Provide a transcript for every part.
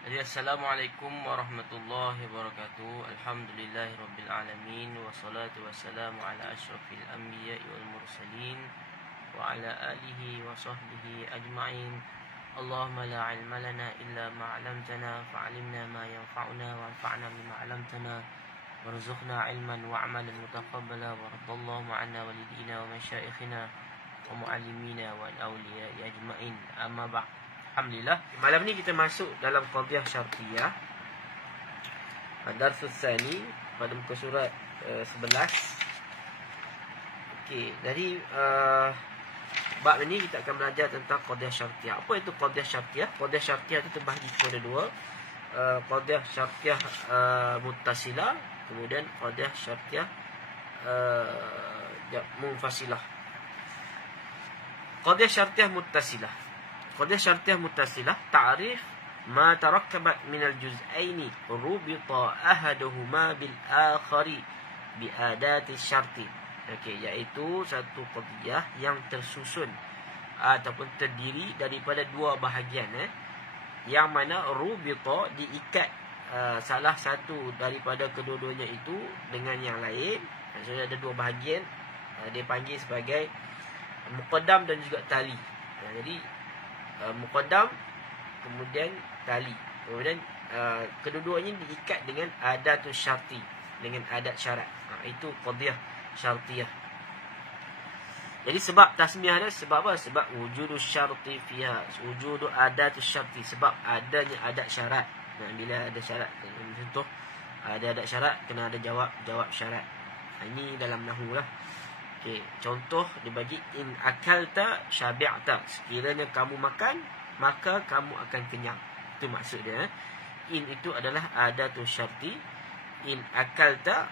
Jadi assalamualaikum warahmatullahi wabarakatuh. Alhamdulillahirabbil alamin wassalatu wassalamu ala asyrafil anbiya'i wal mursalin wa ala alihi wa sahbihi ajma'in. Allahumma la ilma lana illa ma 'allamtana fa'allimna ma yanfa'una wanfa'na bima 'allamtana warzuqna ilman wa 'amalan mutaqabbala wa radallahu 'anna walidina wa masyaikhina wa muallimina wal awliya'i ajma'in. Amma ba'd. Alhamdulillah, malam ni kita masuk dalam qadhiyah syartiyah Darsus Tsani pada muka surat 11. Okey, dari bab ini kita akan belajar tentang qadhiyah syartiyah. Apa itu qadhiyah syartiyah? Qadhiyah syartiyah itu terbahagi kepada dua. Qadhiyah syartiyah muttasilah, kemudian qadhiyah syartiyah munfasilah. Qadhiyah syartiyah muttasilah. Qadhiyah syartiyah muttasilah ta'rif ma tarakkabat min al-juz'aini rubita ahaduhuma bil akhari bi adati syarti. Okey, iaitu satu qadhiyah yang tersusun ataupun terdiri daripada dua bahagian yang mana rubita diikat salah satu daripada kedua-duanya itu dengan yang lain. Maksudnya ada dua bahagian, dia panggil sebagai muqaddam dan juga tali. Jadi muqaddam kemudian tali, kemudian kedua-duanya diikat dengan adatus syarti, dengan adat syarat. Itu qadhiyah syartiyah. Jadi sebab tasmiyah dia sebab apa? Sebab wujudus syarti fiha, wujudu adatus syarti, sebab adanya adat syarat. Bila ada syarat, contoh ada adat syarat, kena ada jawab syarat. Ini dalam nahwu lah. Okey, contoh dibagi in akalta syabi'ta, sekiranya kamu makan maka kamu akan kenyang. Itu maksud dia. In itu adalah adatus syarti. In akalta,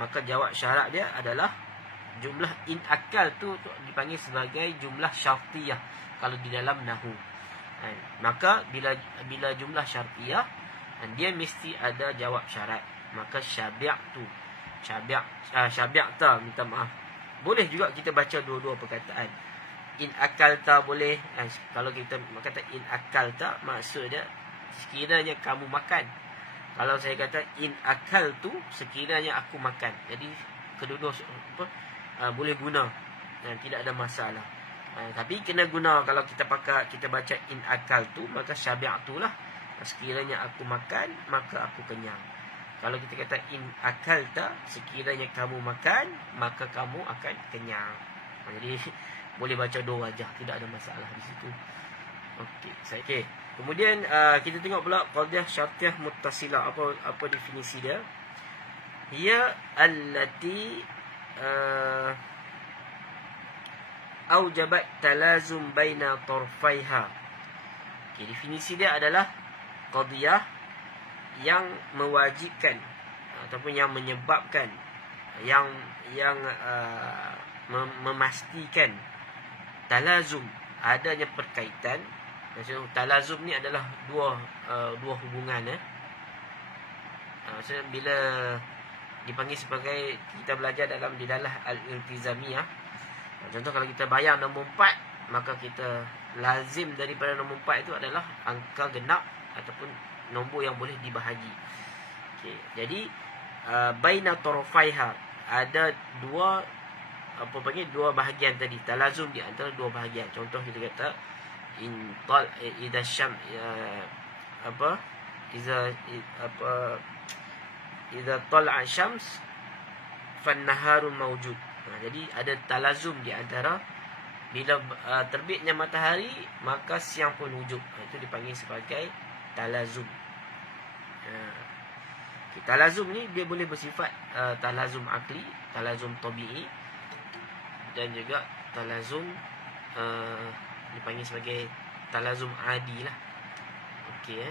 maka jawab syarat dia adalah jumlah in akal tu dipanggil sebagai jumlah syartiyah kalau di dalam nahwu. Maka bila jumlah syartiyah, dia mesti ada jawab syarat. Maka syabi'tu, syabi'ta, minta maaf. Boleh juga kita baca dua-dua perkataan. In akalta boleh. Kalau kita kata in akalta, maksud dia sekiranya kamu makan. Kalau saya kata in akaltu, sekiranya aku makan. Jadi kedua-dua boleh guna dan tidak ada masalah. Tapi kena guna kalau kita baca in akaltu, maka syabi'tu lah. Sekiranya aku makan, maka aku kenyang. Kalau kita kata in akalta, sekiranya kamu makan, maka kamu akan kenyang. Jadi boleh baca dua wajah, tidak ada masalah di situ. Okey. Kemudian kita tengok pula qadhiyah syartiyah muttasilah. Apa definisi dia? Hiya allati aujabat talazum baina tarfaiha. Okey, definisi dia adalah qadhiyah yang mewajibkan ataupun yang menyebabkan, yang memastikan talazum, adanya perkaitan. Maksudnya talazum ni adalah dua hubungan. Maksudnya bila dipanggil sebagai, kita belajar dalam didalah al-iltizamiyah. Contoh kalau kita bayang nombor 4, maka kita lazim daripada nombor 4 itu adalah angka genap ataupun nombor yang boleh dibahagi. Okey, jadi baina tarafaiha, ada dua dua bahagian tadi, talazum di antara dua bahagian. Contoh kita kata in tal idza syam idza tal'a syams fan naharu mawjud. Jadi ada talazum di antara bila terbitnya matahari, maka siang pun wujud. Itu dipanggil sebagai talazum. Talazum ni dia boleh bersifat talazum akli, talazum tabi'i, dan juga talazum dipanggil sebagai talazum adi lah. Okey.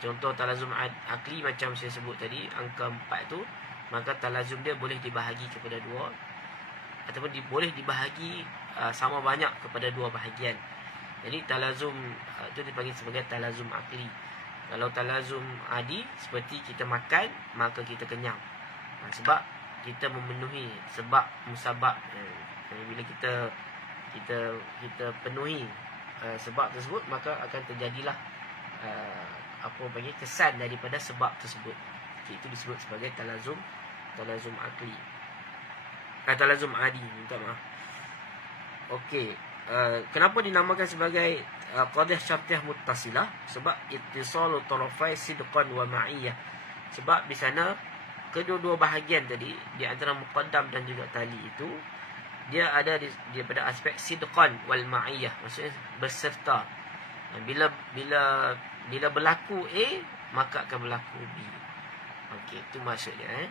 Contoh talazum akli macam saya sebut tadi, angka 4 tu, maka talazum dia boleh dibahagi kepada dua, ataupun boleh dibahagi sama banyak kepada dua bahagian. Jadi talazum itu dipanggil sebagai talazum akli. Kalau talazum adi, seperti kita makan, maka kita kenyang. Sebab kita memenuhi sebab musabab. Bila kita penuhi sebab tersebut, maka akan terjadilah apa panggil, kesan daripada sebab tersebut. Okay, itu disebut sebagai talazum akli. Talazum adi, minta maaf. Okey, kenapa dinamakan sebagai qadhiyah syartiyah muttasilah? Sebab ittisalu tarafai sidqan wa ma'iyah. Sebab di sana kedua-dua bahagian tadi, di antara muqaddam dan juga tali itu, dia ada di pada aspek sidqan wal ma'iyah, maksudnya berserta. Bila berlaku A, maka akan berlaku B. Okey, itu maksudnya.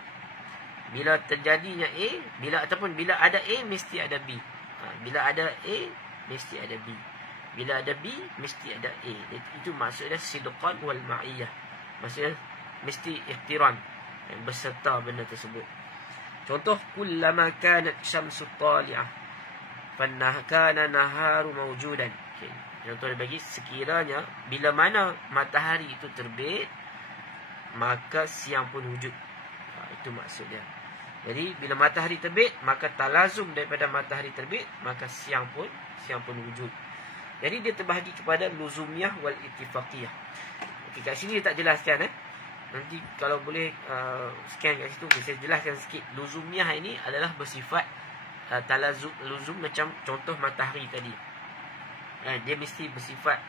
Bila terjadinya A, bila ada A mesti ada B. Bila ada A mesti ada B. Bila ada B mesti ada A. Itu maksudnya sidqan wal ma'iyah. Maksudnya mesti ihtiram, berserta benda tersebut. Contoh, kullama kanat syamsu tali'ah kana naharu mawjudan. Okay. Contoh dia bagi, sekiranya bila mana matahari itu terbit, maka siang pun wujud. Itu maksud dia. Jadi bila matahari terbit, maka talazum daripada matahari terbit, maka siang pun wujud. Jadi dia terbahagi kepada luzumiyah wal ittifaqiyah. Okey, kat sini dia tak jelaskan. Nanti kalau boleh scan kat situ, saya jelaskan sikit. Luzumiyah ini adalah bersifat talazum, luzum macam contoh matahari tadi. Dia mesti bersifat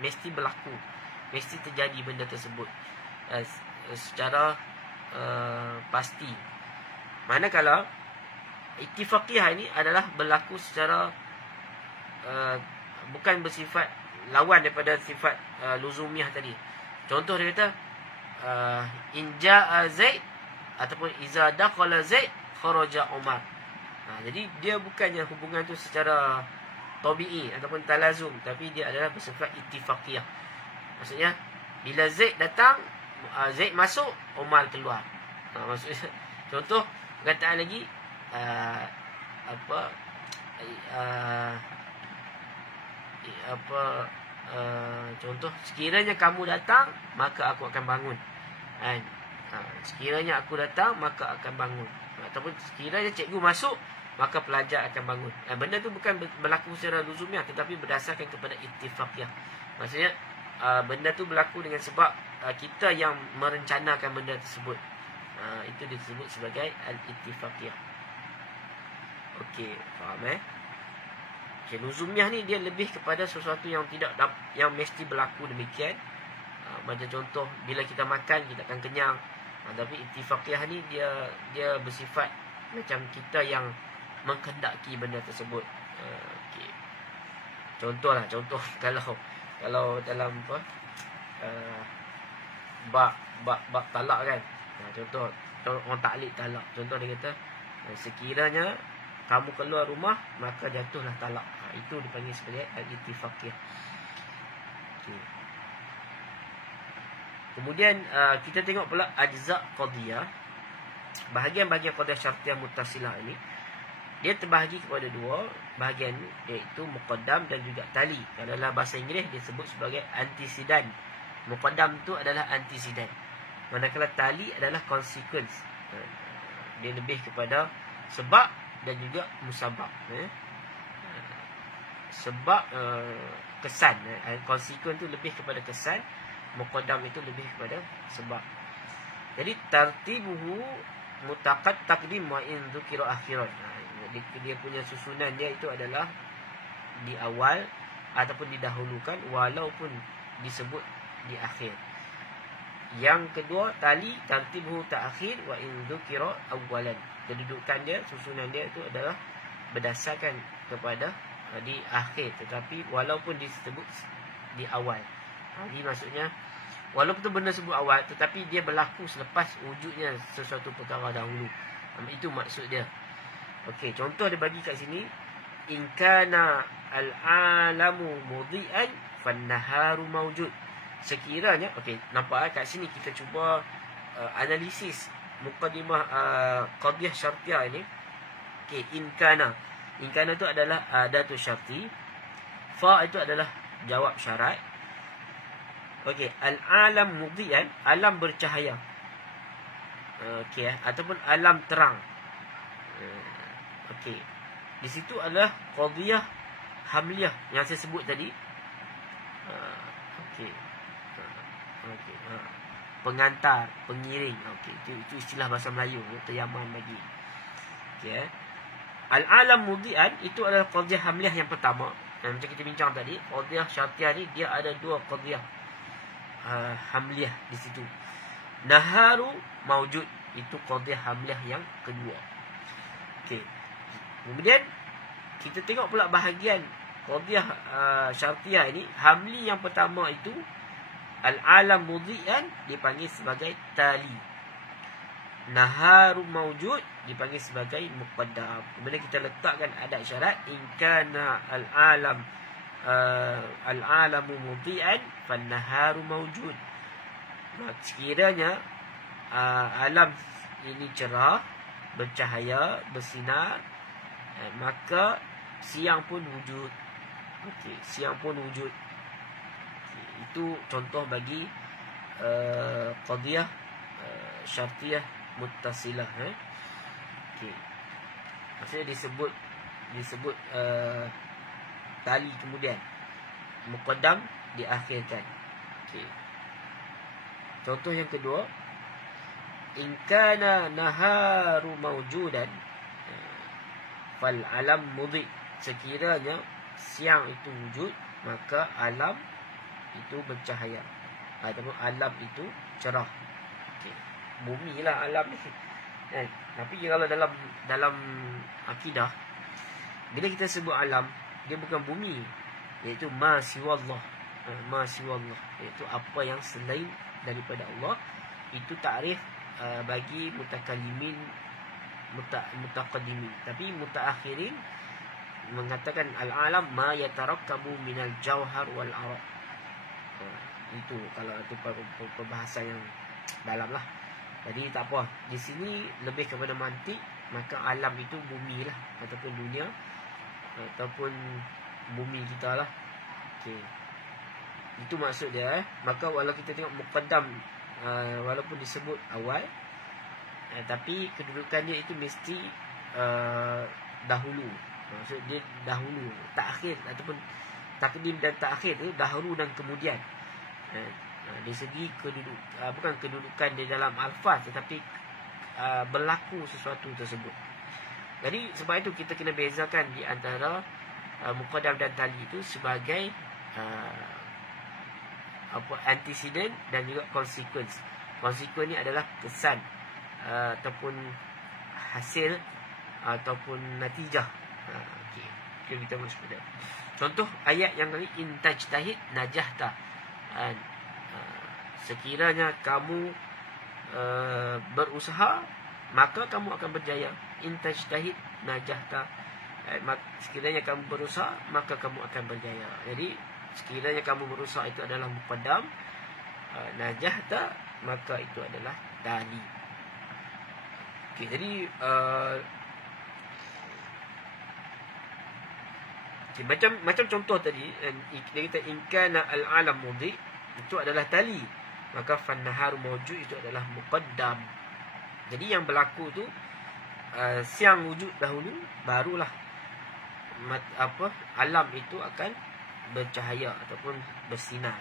mesti berlaku, mesti terjadi benda tersebut secara pasti. Manakala ittifaqiyah ini adalah berlaku secara bukan bersifat lawan daripada sifat luzumiyah tadi. Contoh dia kata in jaa Zaid ataupun iza dakhala Zaid kharaja Umar. Jadi dia bukannya hubungan tu secara tabi'i ataupun talazum, tapi dia adalah bersifat ittifaqiyah. Maksudnya bila Zaid datang, Zaid masuk, Umar keluar. Maksudnya contoh perkataan lagi contoh, sekiranya kamu datang maka aku akan bangun. Sekiranya aku datang maka akan bangun. Ataupun sekiranya cikgu masuk maka pelajar akan bangun. Benda tu bukan berlaku secara luzumiyah, tetapi berdasarkan kepada ittifaqiyah. Maksudnya benda tu berlaku dengan sebab kita yang merencanakan benda tersebut. Itu disebut sebagai al-ittifaqiyah. Okey, faham Okay, luzumiyah ni dia lebih kepada sesuatu yang yang mesti berlaku demikian. Macam contoh, bila kita makan kita akan kenyang. Tapi ittifaqiyah ni dia bersifat macam kita yang menghendaki benda tersebut. Okay. Contoh kalau dalam bab talak kan. Contoh orang taklid talak. Contoh dia kata, sekiranya kamu keluar rumah maka jatuhlah talak. Itu dipanggil sebagai al-ittifaqiyah. Okay. Kemudian kita tengok pula ajza' qadhiyah. Bahagian-bahagian qadhiyah syartiyah muttasilah ini, dia terbahagi kepada dua bahagian, iaitu muqaddam dan juga tali. Kalau dalam bahasa Inggeris disebut sebagai antecedent. Muqaddam tu adalah antecedent, manakala tali adalah consequence. Dia lebih kepada sebab dan juga musabab. Sebab kesan, consequence tu lebih kepada kesan, muqaddam itu lebih kepada sebab. Jadi tartibuhu mutaqad taqdim wa in dzukira akhiran. Dia punya susunan dia itu adalah di awal ataupun didahulukan walaupun disebut di akhir. Yang kedua, tali tartibuhu ta'khir wa in dzukira awwalan. Kedudukan dia, susunan dia itu adalah berdasarkan kepada di akhir, tetapi walaupun disebut di awal. Jadi maksudnya walaupun benda sebut awal, tetapi dia berlaku selepas wujudnya sesuatu perkara dahulu. Itu maksud dia. Okey, contoh dia bagi kat sini, in kana al-alamu mudhi'an fan-naharu mawjud. Sekiranya, okey, nampak kat sini kita cuba analisis muqaddimah qadhiyah syartiyah ini. Okey, in kana tu adalah adatu syarti, fa itu adalah jawab syarat. Okey, al-alam mudhi'an, alam bercahaya. Okey, ataupun alam terang. Okey. Di situ adalah qadhiyah hamliyah yang saya sebut tadi. Okey. Okey. Pengantar, pengiring. Okey, itu istilah bahasa Melayu, teryaman bagi. Okey. Al-alam mudhi'an itu adalah qadhiyah hamliah yang pertama. Macam kita bincang tadi, qadhiyah syartiyah ni dia ada dua qadhiyah hamliah di situ. Naharu maujud, itu qadhiyah hamliah yang kedua. Okey. Kemudian kita tengok pula bahagian qadhiyah syartiyah ini, hamli yang pertama itu al-alam mudhi'an dipanggil sebagai tali. Naharu maujud dipanggil sebagai muqaddam. Kemudian kita letakkan adat syarat, in kana al-alamu mudhi'an fan naharu maujud. Sekiranya alam ini cerah, bercahaya, bersinar, maka siang pun wujud. Okey, siang pun wujud. Okay, itu contoh bagi qadhiyah syartiyah muttasilah. Okey. Maksudnya disebut tali kemudian muqaddam diakhirkan. Okey. Contoh yang kedua, in kana naharu mawjudan fal alam mudhi. Sekiranya siang itu wujud, maka alam itu bercahaya ataupun alam itu cerah. Okey. Bumi lah alam ni. Tapi kalau dalam akidah, bila kita sebut alam, dia bukan bumi, iaitu ma siwallah. Ma siwallah, iaitu apa yang selain daripada Allah. Itu takrif bagi mutakallimin, mutaqaddimin. Tapi mutaakhirin mengatakan al-alam ma yatarakkabu minal jauhar wal araq. Itu kalau itu perbahasan yang dalam lah. Jadi tak apa, di sini lebih kepada mantik, maka alam itu bumi lah, ataupun dunia, ataupun bumi kita lah. Okey. Itu maksud dia. Maka walau kita tengok muqaddam, walaupun disebut awal, tapi kedudukan dia itu mesti dahulu. Maksud dia dahulu, takhir ataupun takdim dan takhir itu dahulu dan kemudian. Dari segi bukan kedudukan di dalam alfaz, tetapi berlaku sesuatu tersebut. Jadi sebab itu kita kena bezakan di antara muqaddam dan tali itu sebagai antecedent dan juga consequence. Consequence ni adalah kesan ataupun hasil ataupun natijah. Okey, kita masuk pada contoh ayat yang kali, in tajtahid najahta. Sekiranya kamu berusaha, maka kamu akan berjaya. In tajtahid najahta. Sekiranya kamu berusaha, maka kamu akan berjaya. Jadi sekiranya kamu berusaha itu adalah muqaddam, najahta, maka itu adalah tali. Okey, jadi macam contoh tadi, kita in kana al-alam mudhi, itu adalah tali, maka fan nahar mawjud itu adalah muqaddam. Jadi yang berlaku tu siang wujud dahulu, barulah alam itu akan bercahaya ataupun bersinar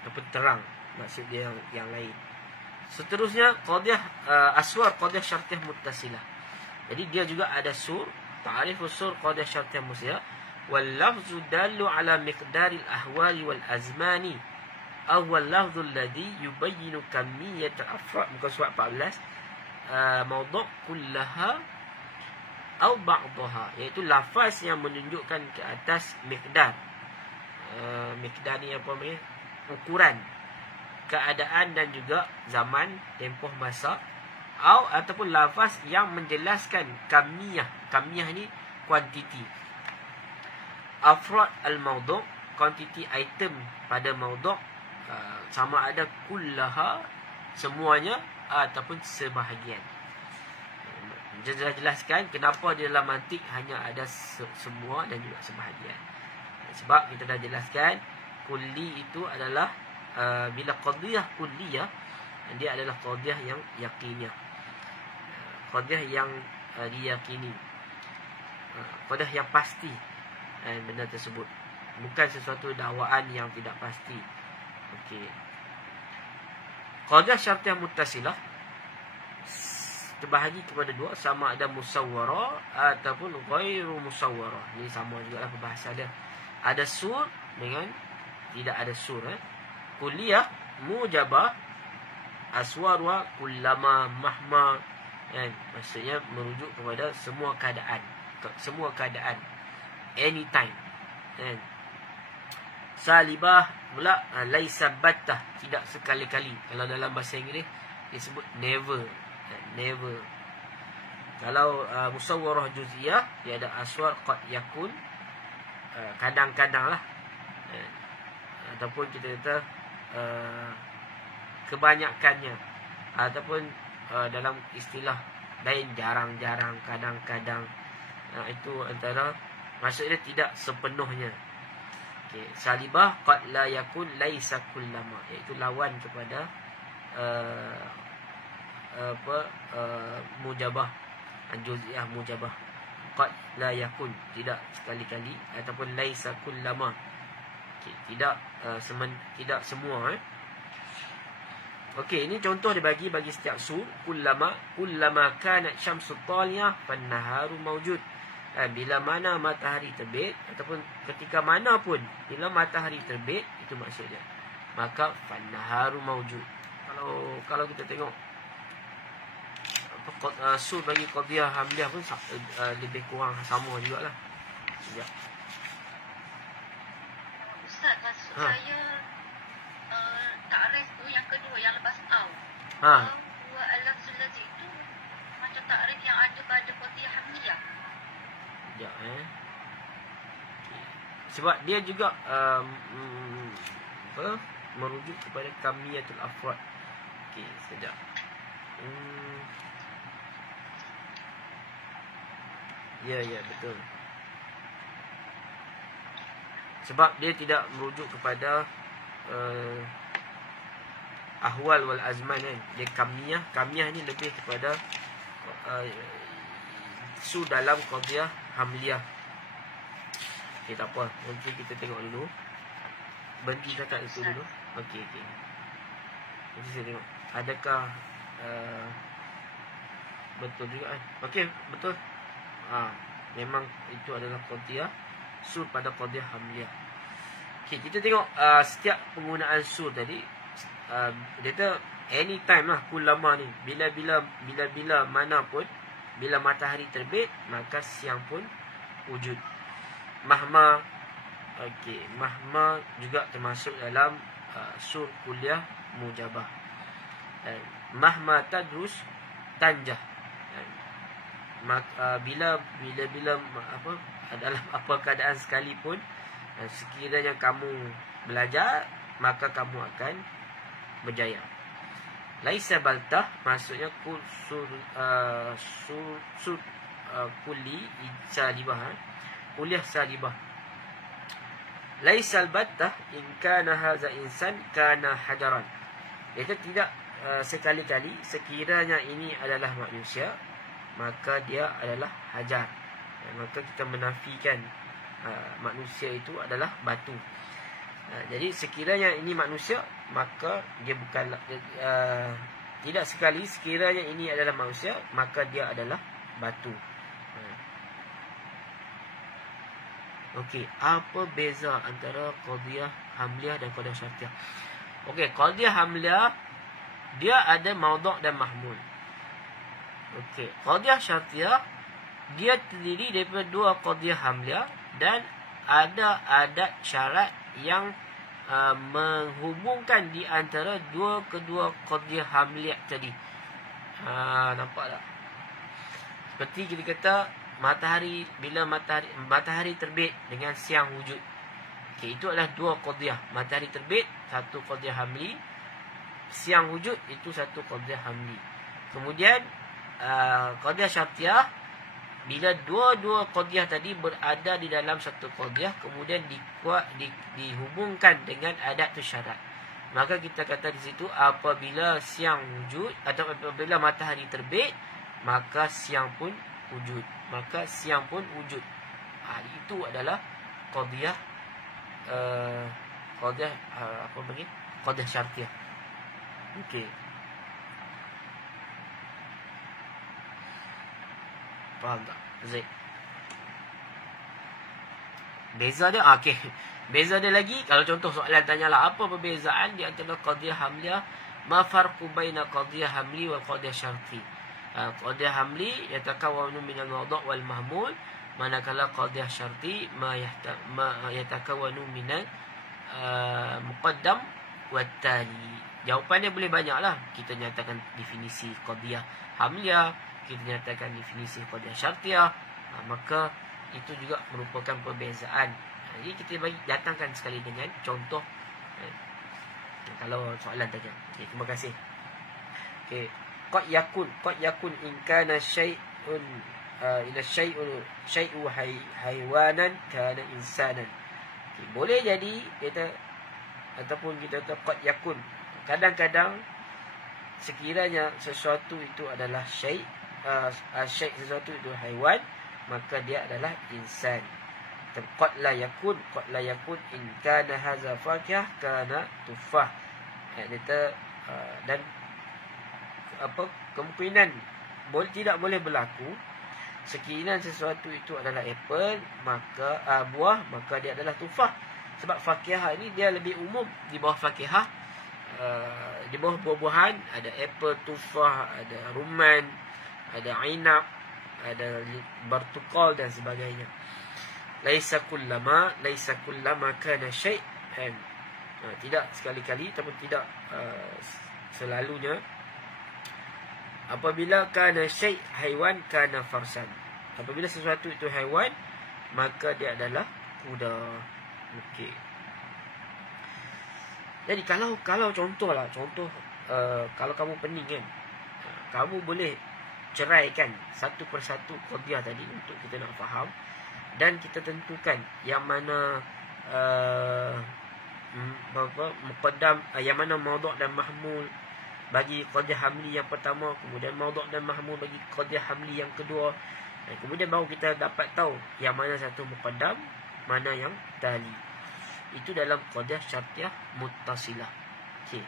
ataupun terang, maksud dia yang lain. Seterusnya qadhiyah aswar, qadhiyah syartiyah muttasilah. Jadi dia juga ada sur, ta'rif usul qadhiyah syartiyah muttasilah. Wal lafzu dallu ala miqdaril ahwali wal azmani aw wal lafzu alladhi yubayyinu kamiyyat al-afrad, muka surat 14, mawdu' kullaha aw ba'daha, iaitu lafaz yang menunjukkan ke atas miqdar. Miqdar ni apa namanya? Ukuran, keadaan dan juga zaman, tempoh masa, ataupun lafaz yang menjelaskan kamiyah. Kamiyah ni kuantiti. Afrad al-mawdu', kuantiti item pada mawdu', sama ada kullaha, semuanya, ataupun sebahagian. Jelaskan kenapa di dalam mantik hanya ada semua dan juga sebahagian. Sebab kita dah jelaskan kulli itu adalah bila qadhiyah kulliyah, dia adalah qadhiyah yang yaqiniyah, qadhiyah yang diyakini, qadhiyah yang pasti benda tersebut, bukan sesuatu dakwaan yang tidak pasti. Okey. Qadhiyah syartiyah muttasilah terbahagi kepada dua, sama ada musawwarah ataupun ghairu musawwarah. Ini sama juga lah perbahasan dia. Ada sur dengan tidak ada sur. Kulliyah mujabah aswarwa kullama mahma, maksudnya merujuk kepada semua keadaan, anytime. Salibah pula laisa battah, tidak sekali-kali. Kalau dalam bahasa Inggeris disebut never. Kalau musawwarah juz'iyah, dia ada aswar qad yakun, kadang-kadang lah, ataupun kita kata kebanyakannya, ataupun dalam istilah lain jarang-jarang, kadang-kadang. Itu antara, maksudnya tidak sepenuhnya. Okay. Salibah qad la yakun laisa kullama, iaitu lawan kepada mujabah, juz'iyah mujabah. Qad la yakun, tidak sekali-kali, ataupun laisa kullama, okay. Tidak semua. Okey, ini contoh dia bagi setiap sur. Kullama kanat syamsu taliyah fannaharu mawjud. Bila mana matahari terbit, ataupun ketika mana pun bila matahari terbit, itu maksudnya, maka fannaharu mawjud. Kalau kita tengok sur bagi qadhiyah hamliyah pun lebih kurang sama jugalah. Sekejap. Ustaz, maksud saya takrif tu yang kedua, yang lepas au. Wa al-lafzul ladzi itu macam takrif yang ada pada qadhiyah hamliyah. Sekejap sebab dia juga merujuk kepada kamiyatul afrad. Okey, sekejap. Ya, betul. Sebab dia tidak merujuk kepada ahwal wal azman kan. Dia kamiyah. Kamiyah ni lebih kepada su dalam qadhiyah hamliyah. Okay, tak apa. Nanti kita tengok dulu. Berhenti cakap itu dulu. Okey. Nanti saya tengok adakah betul juga kan. Okey, betul. Memang itu adalah qadhiyah sur pada qadhiyah hamliyah. Okey, kita tengok setiap penggunaan sur tadi. Dia kata anytime lah, kullama ni, bila mana pun, bila matahari terbit, maka siang pun wujud. Mahma, okey, mahma juga termasuk dalam sur kulliyah mujabah. Mahma tadrus tanjah. Bila dalam apa keadaan sekalipun, sekiranya kamu belajar, maka kamu akan berjaya. Laisa baltah, maksudnya kulli salibah, kuliah salibah. Laisa albattah in kana hadza insan kana hajaran. Itu tidak sekali-kali, sekiranya ini adalah manusia, maka dia adalah hajar. Maka kita menafikan manusia itu adalah batu. Jadi sekiranya ini manusia, maka dia bukanlah tidak sekali, sekiranya ini adalah manusia, maka dia adalah batu. Okey, apa beza antara qadhiyah hamliyah dan qadhiyah syartiyah? Okey, qadhiyah hamliyah dia ada maudhu' dan mahmul. Okey, qadhiyah syartiyah dia terdiri daripada dua qadhiyah hamliyah dan ada adat syarat yang menghubungkan di antara kedua qadhiyah hamliyah tadi. Nampak tak? Seperti kita kata matahari, bila matahari terbit dengan siang wujud. Okey, itu adalah dua qadhiyah. Matahari terbit, satu qadhiyah hamli. Siang wujud, itu satu qadhiyah hamli. Kemudian qadhiyah syartiyah, bila dua qadhiyah tadi berada di dalam satu qadhiyah, kemudian dihubungkan dengan adat tu syarat, maka kita kata di situ apabila siang wujud atau apabila matahari terbit, maka siang pun wujud. Maka siang pun wujud. Itu adalah qadhiyah qadhiyah syartiyah. Okey. Faham tak? Zaid. Beza dia, okey. Beza dia lagi, kalau contoh soalan tanyalah apa perbezaan di antara qadhiyah hamliyah, ma farqu baina qadhiyah hamli wa qadhiyah syarti. Qadhiyah hamli yatakawwanu min al-mawdu' wal mahmul, manakala qadhiyah syarti ma yatakawwanu min muqaddam wa tali. Jawapan dia boleh banyaklah. Kita nyatakan definisi qadhiyah hamliyah, kita nyatakan definisi qadhiyah syartiyah. Maka itu juga merupakan perbezaan. Jadi kita bagi datangkan sekali dengan contoh. Kalau soalan tanya. Okay, terima kasih. Okey, qad yakun in kana syai'un ila syai'u haywanan kana insanan. Okay, boleh jadi kita ataupun kita kata qad yakun. Kadang-kadang sekiranya sesuatu itu adalah syai' sesuatu itu haiwan, maka dia adalah insan. Qad la yakun in kana hadza fakih kana tufah. Dan apa kemungkinan tidak boleh berlaku sekiranya sesuatu itu adalah apple, maka buah, maka dia adalah tufah. Sebab fakihah ini dia lebih umum. Di bawah fakihah, di bawah buah-buahan ada apple, tufah, ada rumman, ada ainab, ada bartukal dan sebagainya. Laisa kullama kana syai'an. Tidak sekali-kali ataupun tidak selalunya. Apabila kana syai' haiwan kana farsan. Apabila sesuatu itu haiwan, maka dia adalah kuda. Okey. Jadi kalau contoh kalau kamu pening kan, kamu boleh ceraikan satu persatu qadhiyah tadi untuk kita nak faham, dan kita tentukan yang mana muqaddam, yang mana mawdu' dan mahmul bagi qadhiyah hamli yang pertama, kemudian mawdu' dan mahmul bagi qadhiyah hamli yang kedua, dan kemudian baru kita dapat tahu yang mana satu muqaddam, mana yang tali. Itu dalam qadhiyah syartiyah muttasilah. Okey.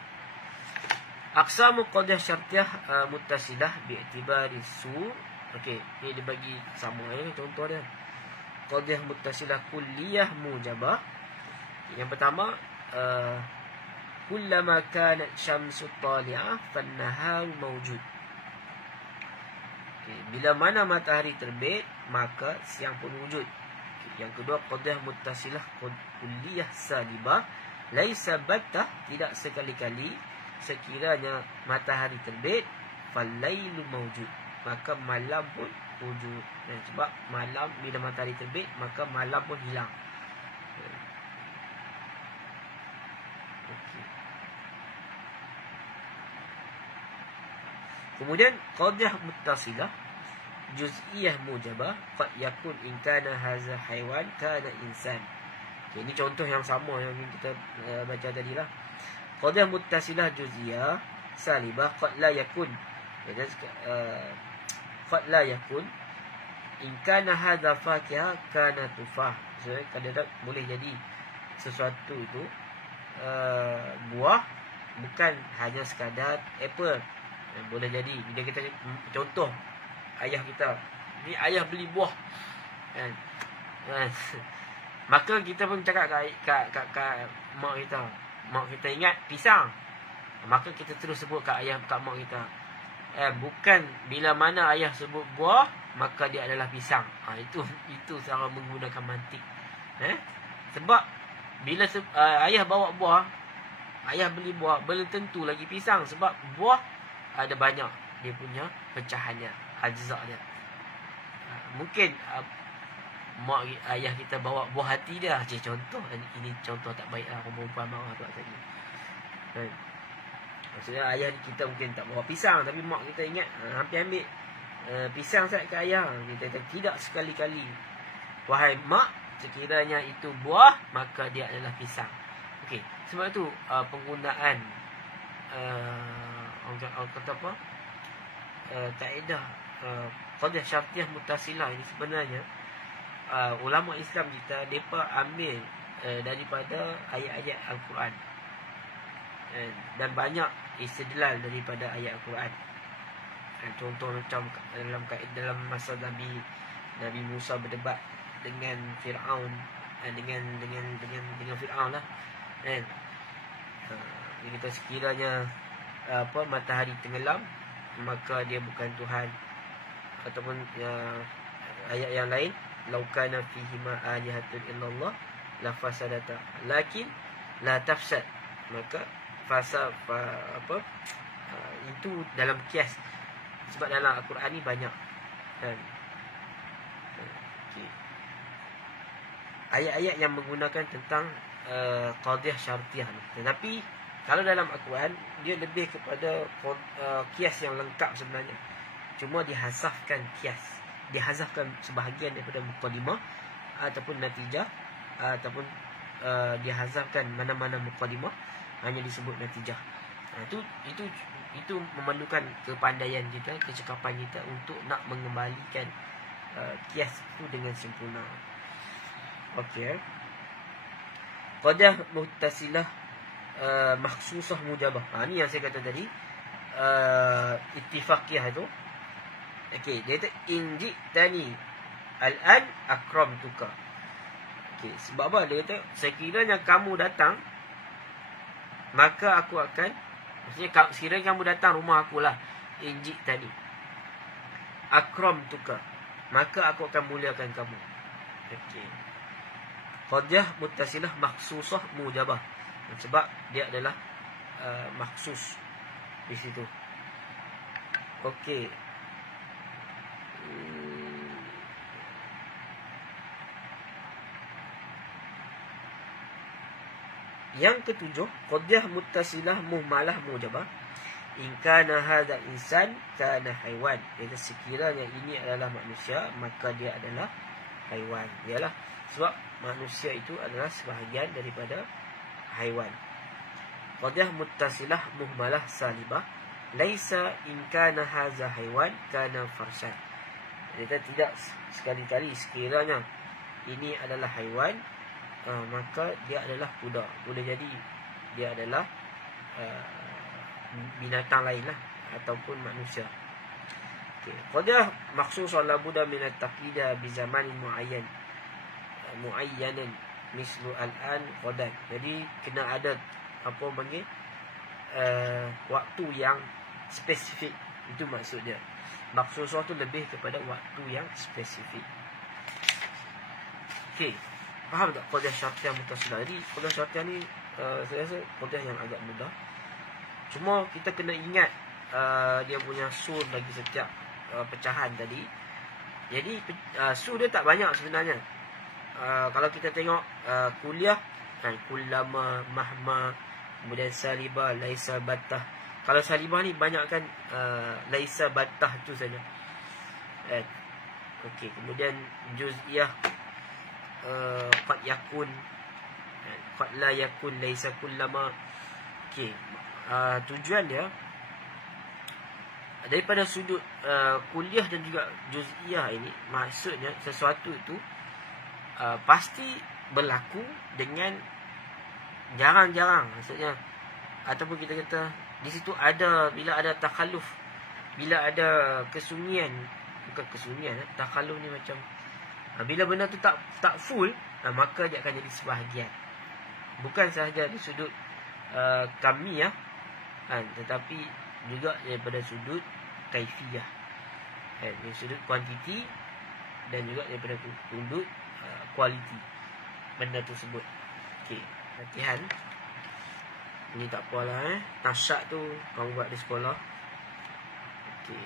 Aqsamu qadhiyah syartiyah muttasilah bi'tibari su'. Okey, ni dia bagi sama contoh dia. Qadhiyah muttasilah kulliyah mujabah. Yang pertama, kullama kanat syamsu tali'ah fan-nahar mawjud. Okay, bila mana matahari terbit, maka siang pun wujud. Okay, yang kedua, qadhiyah muttasilah kulliyah salibah, laisa battah, tidak sekali-kali sekiranya matahari terbit, fal-lailu mawjud, maka malam pun wujud. Dan sebab malam, bila matahari terbit, maka malam pun hilang. Okay. Kemudian qadhiyah muttasilah juz'iyah mujabah, qad yakun in kana hadza haiwan kana insan. Okay, ini contoh yang sama yang kita baca tadi lah. Qadhiyah muttasilah juz'iyah salibah, qad la yakun. Qad la yakun in kana hadza fakihah kana tufah. So, kadang-kadang boleh jadi sesuatu itu buah, bukan hanya sekadar apple. Boleh jadi bila kita contoh ayah kita, ni ayah beli buah kan, maka kita pun cakap kat mak kita ingat pisang, maka kita terus sebut kat mak kita, bukan bila mana ayah sebut buah maka dia adalah pisang. Itu cara menggunakan mantik. Sebab bila ayah bawa buah, ayah beli buah, belum tentu lagi pisang, sebab buah ada banyak dia punya pecahannya, ajza dia. Mungkin mak ayah kita bawa buah hati dia. Contoh ini contoh tak baik lah, perempuan marah tu tadi. Maksudnya ayah kita mungkin tak bawa pisang, tapi mak kita ingat hampir ambil pisang saya ke ayah. Kita tidak sekali-kali, wahai mak, sekiranya itu buah maka dia adalah pisang. Okey, sebab itu penggunaan orang kata apa, kaedah qadhiyah syartiyah muttasilah ini sebenarnya ulama Islam kita mereka ambil daripada ayat-ayat Al-Quran, dan banyak istidlal daripada ayat Al-Quran. Contoh macam dalam masa Nabi Musa berdebat dengan Firaun, dengan Firaun lah, kan. Dia kata sekiranya matahari tenggelam, maka dia bukan Tuhan. Ataupun ayat yang lain, laukana fihima alihatun illallah la fasadata lakin la tafsad, maka itu dalam kias. Sebab dalam Al-Quran ni banyak, kan, ayat-ayat yang menggunakan tentang qadiyah syartiyah ni. Tetapi kalau dalam Al-Quran, dia lebih kepada kias yang lengkap sebenarnya. Cuma dihazafkan kias, dihazafkan sebahagian daripada muqaddimah ataupun natijah, ataupun dihazafkan mana-mana muqaddimah, hanya disebut natijah. Itu memerlukan kepandaian kita, kecekapan kita untuk nak mengembalikan kias itu dengan sempurna. Okey. Qadiyah muttasilah makhsusah mujabah. Ni yang saya kata tadi, ittifaqiyah tu. Okey, dia kata inji tani al-an akramtuka. Okey, sebab apa? Dia kata sekiranya kamu datang, maka aku akan, maksudnya sekiranya kamu datang rumah aku lah, inji tani akramtuka, maka aku akan muliakan kamu. Okey. Qadiyah muttasilah makhsusah mujabah, sebab dia adalah makhsus di situ. Okey. Yang ketujuh, qadiyah muttasilah muhmalah mujabah. In kana hadha insan kana haiwan. Jadi sekiranya ini adalah manusia, maka dia adalah haiwan. Yalah, sebab manusia itu adalah sebahagian daripada haiwan. Qadiyah muttasilah muhmalah salibah. Laisa in kana hadza haiwan kana farsan. Kita tidak sekali-kali sekiranya ini adalah haiwan, maka dia adalah kuda. Boleh jadi dia adalah binatang lain lah, ataupun manusia. Okay. Qadiyah makhsusah la budda min at-taqida bi zamanin muayyanan mislu al-an qadan. Jadi kena ada apa panggil waktu yang spesifik. Itu maksud dia. Makhsusah tu lebih kepada waktu yang spesifik. Okey, faham tak qadiyah syartiyah muttasilah? Jadi qadiyah syartiyah ni saya rasa qadiyah yang agak mudah. Cuma kita kena ingat dia punya sur bagi setiap pecahan tadi. Jadi sur dia tak banyak sebenarnya. Kalau kita tengok kuliah, kan, kullama, mahma, kemudian salibah, laisa battah. Kalau salibah ni banyak kan laisa battah tu saja. Okey, kemudian juz'iyah, qad yakun, qad la yakun, laisa kullama. Okey, tujuan dia daripada sudut kuliah dan juga juz'iyah ini, maksudnya sesuatu itu pasti berlaku dengan jarang-jarang, maksudnya, ataupun kita kata di situ ada, bila ada takhalluf, bila ada kesunyian, bukan kesunyian, takhalluf ni macam bila benda tu tak full, maka dia akan jadi sebahagian. Bukan sahaja di sudut kamiyah, tetapi juga daripada sudut kaifiyah, dari sudut kuantiti dan juga daripada sudut kualiti benda tersebut. Okey, latihan ni tak apalah, tasyak tu kamu buat di sekolah. Okey,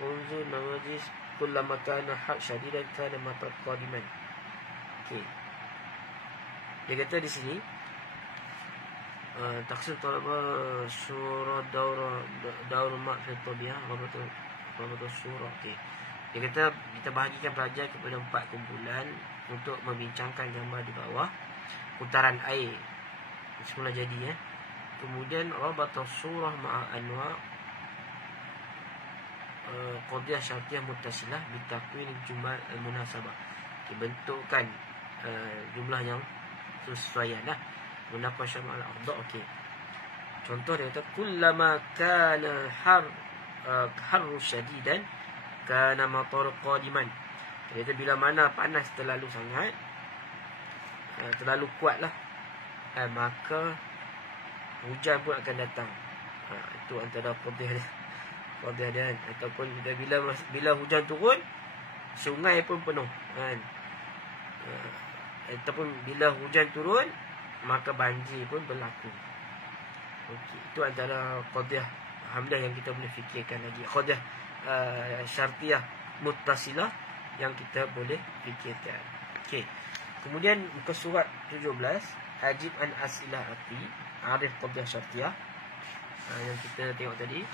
unzur nawajis kullama kana haq syadidan kana matat qadiman. Okey, dia kata di sini taksir talaba surah daur mak fi tabiah rabatul surah. Okey, dia kata kita bahagikan pelajar kepada 4 kumpulan untuk membincangkan gambar di bawah. Putaran air semula jadi, kemudian rabatul surah ma'a anwa qadiyah syartiyah muttasilah bitakwin jumlah al-munasabah. Dibentukkan jumlah yang sesuaian lah. Munaqashah ma'al a'dha'. Okey, contoh dia kata kullama kana harru syadidan kana matar qadiman. Iaitu bila mana panas terlalu sangat, terlalu kuatlah, maka hujan pun akan datang. Itu antara qadiyah dia kan. Ataupun bila hujan turun, sungai pun penuh kan. Ataupun bila hujan turun, maka banjir pun berlaku. Okey, itu antara qadiyah hamdah yang kita boleh fikirkan lagi. Qadiyah syartiyah muttasilah yang kita boleh fikirkan. Okey. Kemudian muka surat 17, ajib an asilah ati, arif qadiyah syartiyah. Yang kita tengok tadi.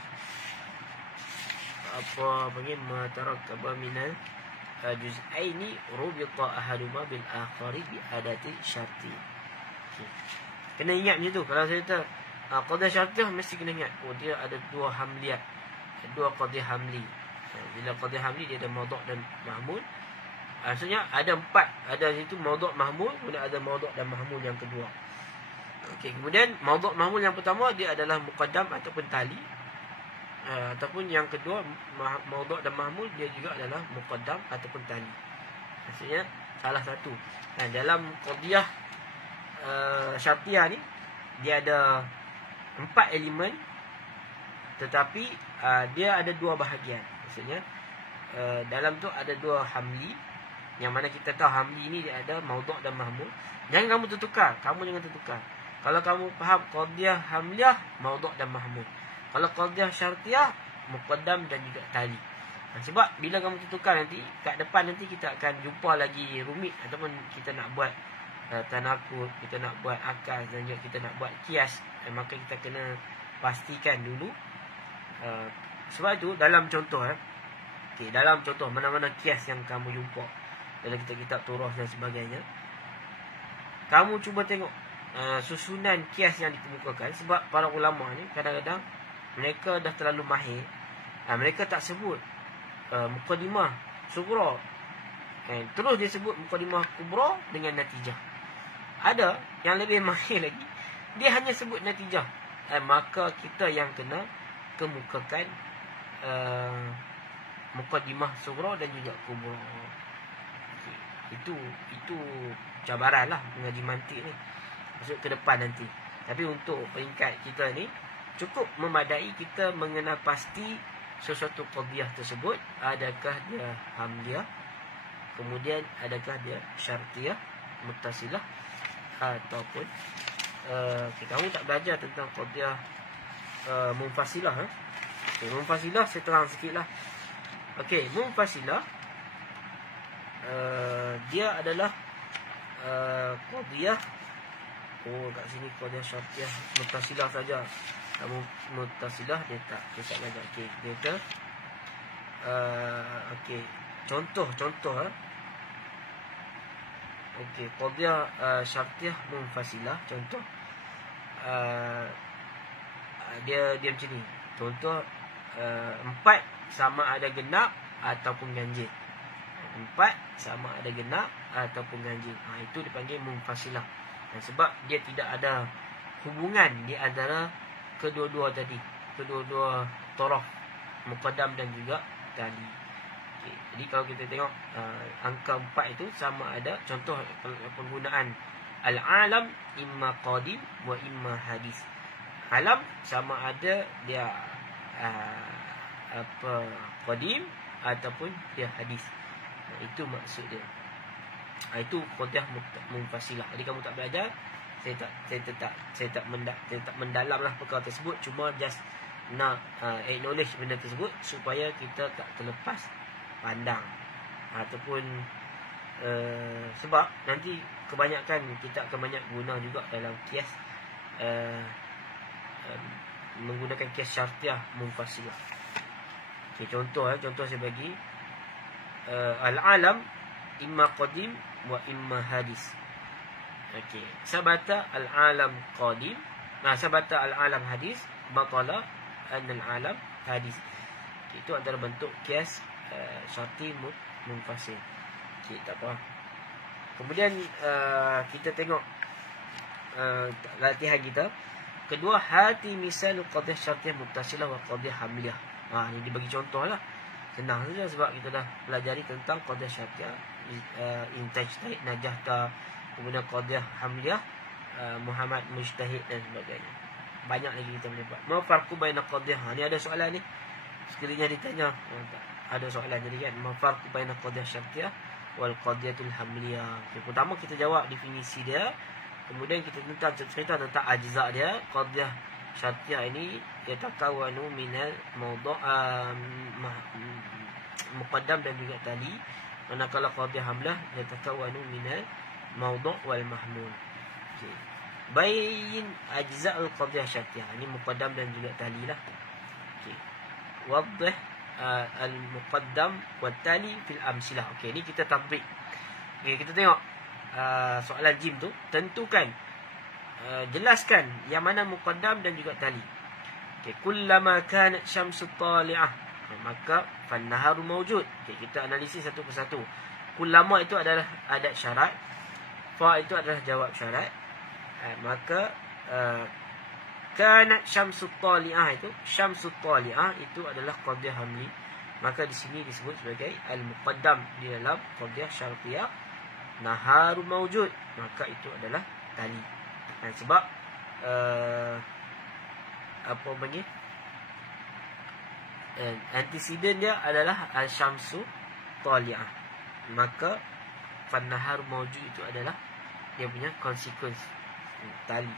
Apa panggil matarakkaba minal juz'aini rubita ahaduma bil akhari bi adati syarti. Okay. Kena ingat macam tu. Kalau saya kata qadiyah syartiyah, mesti kena ingat dia ada dua hamliat, dua qadiyah hamli. Bila qadiyah hamli dia ada maudhu' dan mahmul. Maksudnya ada empat, ada situ maudhu' mahmul, kemudian ada maudhu' dan mahmul yang kedua. Okey, kemudian maudhu' mahmul yang pertama dia adalah muqaddam ataupun tali. Ataupun yang kedua maudhu' dan mahmul dia juga adalah muqaddam ataupun tali. Maksudnya salah satu. Dalam qadiyah syartiyah ni dia ada 4 elemen, tetapi dia ada 2 bahagian. Maksudnya dalam tu ada 2 hamli, yang mana kita tahu hamli ni dia ada maudhu' dan mahmul. Jangan kamu tertukar, Kalau kamu faham qadiyah hamliyah, maudhu' dan mahmul. Kalau qadiyah syartiyah, muqaddam dan juga tali. Sebab bila kamu tertukar nanti, kat depan nanti kita akan jumpa lagi rumit, ataupun kita nak buat tanakut, kita nak buat akas dan juga kita nak buat kias. Maka kita kena pastikan dulu. Sebab itu dalam contoh dalam contoh mana-mana kias yang kamu jumpa dalam kitab-kitab turah dan sebagainya, kamu cuba tengok susunan kias yang dikemukakan. Sebab para ulama ni kadang-kadang mereka dah terlalu mahir. Mereka tak sebut muqaddimah sughra, terus dia sebut muqaddimah kubra dengan natijah. Ada yang lebih mahir lagi, dia hanya sebut natijah. Maka kita yang kena kemukakan muqaddimah sughra dan juga kubra. Itu cabaran lah mengaji mantik ni, masuk ke depan nanti. Tapi untuk peringkat kita ni cukup memadai kita mengenal pasti sesuatu qadiyah tersebut, adakah dia hamliyah, kemudian adakah dia syartiyah muttasilah, ataupun kamu tak belajar tentang qadiyah munfasilah. Munfasilah saya terang sikitlah. Okey, munfasilah dia adalah qadiyah. Kat sini qadiyah syartiyah muttasilah saja. Kamu muttasilah dia tak belajar. Okey, dia kata okey, contoh. Okey, qadiyah syartiyah munfasilah, contoh dia macam ni. Contoh 4 sama ada genap ataupun ganjil. 4 sama ada genap ataupun ganjil. Itu dipanggil munfasilah. Sebab dia tidak ada hubungan di antara kedua-dua tadi, kedua-dua taraf, muqaddam dan juga tali. Okay. Jadi kalau kita tengok angka 4 itu sama ada, contoh penggunaan al-alam imma qadim wa imma hadis. Alam sama ada dia qadim ataupun dia hadis. Itu maksud dia. Itu qadiyah munfasilah. Jadi kamu tak belajar, saya tak mendalamlah perkara tersebut, cuma just nak acknowledge benda tersebut supaya kita tak terlepas pandang. Ataupun sebab nanti kebanyakan kita akan banyak guna juga dalam kias, menggunakan kias syartiyah munfasilah. Okay, contoh saya bagi al-alam imma qadim wa imma hadis. Okey, sabata al-alam qadim, sabata al-alam hadis, batala an-alam hadis. Okay, itu antara bentuk kias syarti munfasil. Okey, tak apa. Kemudian kita tengok latihan kita kedua, hati misal qadiyah syartiyah muttasilah wa qadiyah hamliyah. Ni dia bagi contoh lah. Senang saja sebab kita dah pelajari tentang qadiyah syartiyah, intaj tahid najahta, kemudian qadiyah hamliyah, Muhammad mujtahid dan sebagainya. Banyak lagi kita boleh buat. Ma farqu baina qadiyah. Ni ada soalan ni. Sekiranya ditanya, ada soalan jadi kan, ma farqu baina qadiyah syartiyah wal qadiyatul hamliyah. Pertama kita jawab definisi dia, kemudian kita cerita tentang ajza dia. Qadiyah syartiyah ini yatakawanu minal mawdu' muqaddam dan juga tali. Manakala qadiyah hamlah yatakawanu minal mawdu' wal mahmul. Okey. Bayin ajza'ul qadiyah syartiyah. Ini muqaddam dan juga tali lah. Okey. Waddih al-muqaddam wa tali fil amsilah. Okey, ni kita tatbik. Okey, kita tengok soalan jim tu, tentukan jelaskan yang mana muqaddam dan juga tali. Okey, kullama kanat syamsu tali'ah, maka fan-naharu mawjud. Okey, kita analisis satu persatu. Kullama itu adalah adat syarat, fa itu adalah jawab syarat. Maka kanat syamsu tali'ah itu, syamsu tali'ah itu adalah qadiyah hamli. Maka di sini disebut sebagai al-muqaddam di dalam qadiyah syartiyah. Naharu mawjud, maka itu adalah tali. Sebab apa panggil, antecedent dia adalah al-syamsu tali'ah, maka fan-naharu mawjud itu adalah dia punya consequence, tali.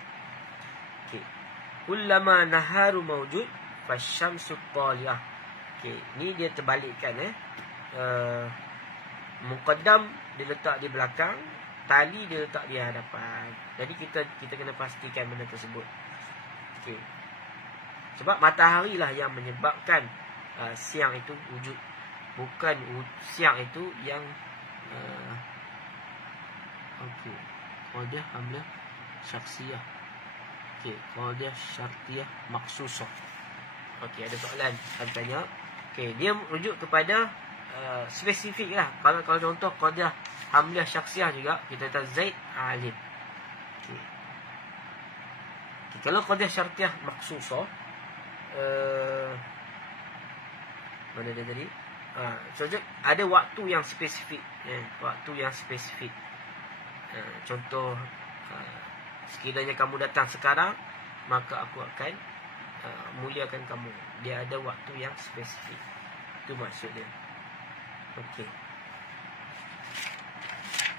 Okey, kullama naharu mawjud fasyamsu tali'ah. Okey, ni dia terbalikkan muqaddam dia letak di belakang, tali dia letak di hadapan. Jadi kita kena pastikan benda tersebut. Okey. Sebab matahari lah yang menyebabkan siang itu wujud, bukan siang itu yang okey. Qadiyah hamlah syakhsiyah. Okey, qadiyah syartiyah maksusah. Okey, ada soalan tanya. Okey, dia merujuk kepada spesifik lah. Kalau contoh qadiyah hamliah syakhsiyah juga, kita kata Zaid alim. Okay. Kalau qadiyah syartiyah maksusah, mana dia tadi? Ada waktu yang spesifik, waktu yang spesifik. Contoh, sekiranya kamu datang sekarang, maka aku akan muliakan kamu. Dia ada waktu yang spesifik. Itu maksud dia. Okey.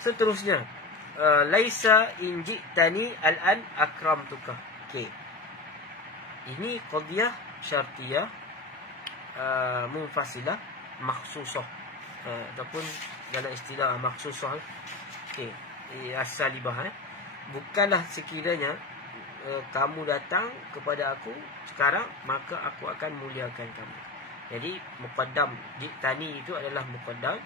Seterusnya, laisa injitani al-an akramtuka. Okey. Ini qadiyah syartiyah munfasilah makhsusah, ataupun dalam istilah makhsusah. Okey, as-salibah. Bukanlah sekiranya kamu datang kepada aku sekarang, maka aku akan muliakan kamu. Jadi muqaddam jitani itu adalah muqaddam,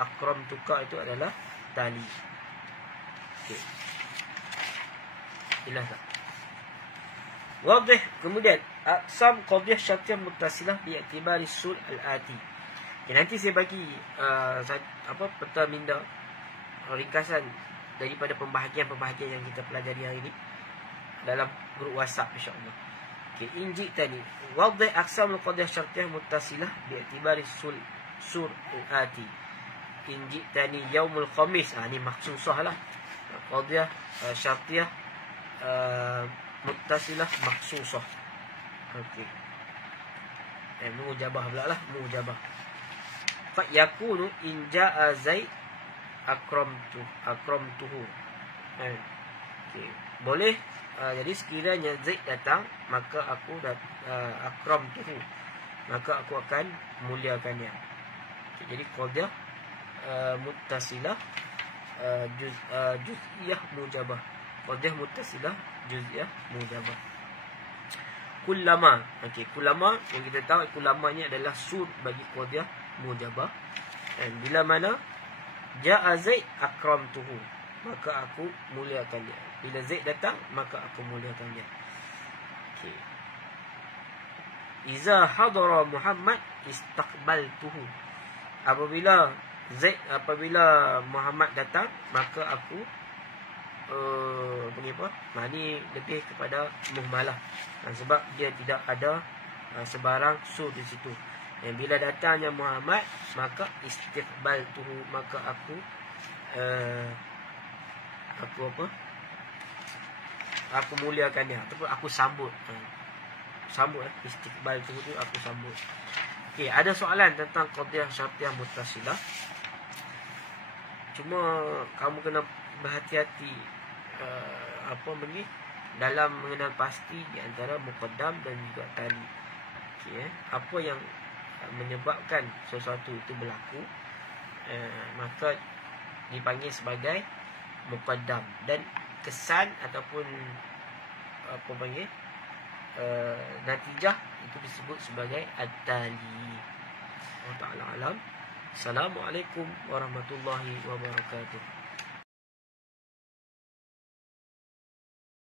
akramtuka itu adalah tali. Okey. Jelas tak? Wadih. Kemudian aqsam qadiyah syartiyah muttasilah bi'tibari sul al-ati. Okay, nanti saya bagi peta minda, ringkasan daripada pembahagian-pembahagian yang kita pelajari hari ini dalam grup WhatsApp, insya-Allah. Okey, inji tadi wadih aqsam qadiyah syartiyah muttasilah bi'tibari sur al-ati. Inji tadi yaumul khamis, ni maksusah lah. Qadiyah syartiyah muttasilah maksusah. Okey. Mujabah pula lah, mujabah. Fa yakunu in jaa Zaid akramtuhu. Okey. Boleh, jadi sekiranya Zaid datang, maka aku akramtuhu, maka aku akan muliakannya. Okay, jadi qadiyah muttasilah juz'iyah mujabah. Qadiyah muttasilah juz'iyah mujabah. Kullama. Okey, kullama yang kita tahu, kullama ni adalah sur bagi qadiyah mujabah. Dan bila mana jaa Zaid akramtuhu, maka aku muliakan dia. Bila Zaid datang, maka aku muliakan dia. Okey. Iza hadara Muhammad istaqbaltuhu. Apabila Muhammad datang, maka aku ni lebih kepada muhmalah, sebab dia tidak ada sebarang su di situ. Dan bila datangnya Muhammad, maka istiqbaltuhu, maka aku aku muliakan dia, ataupun aku sambut. Istiqbaltuhu tu aku sambut. Okey, ada soalan tentang qadhiyah syartiyah muttasilah. Cuma kamu kena berhati-hati dalam mengenal pasti di antara muqaddam dan juga tali. Okey, apa yang menyebabkan sesuatu itu berlaku, maka dipanggil sebagai muqaddam, dan kesan ataupun natijah itu disebut sebagai at-tali. Allah Ta'ala alam. Assalamualaikum warahmatullahi wabarakatuh.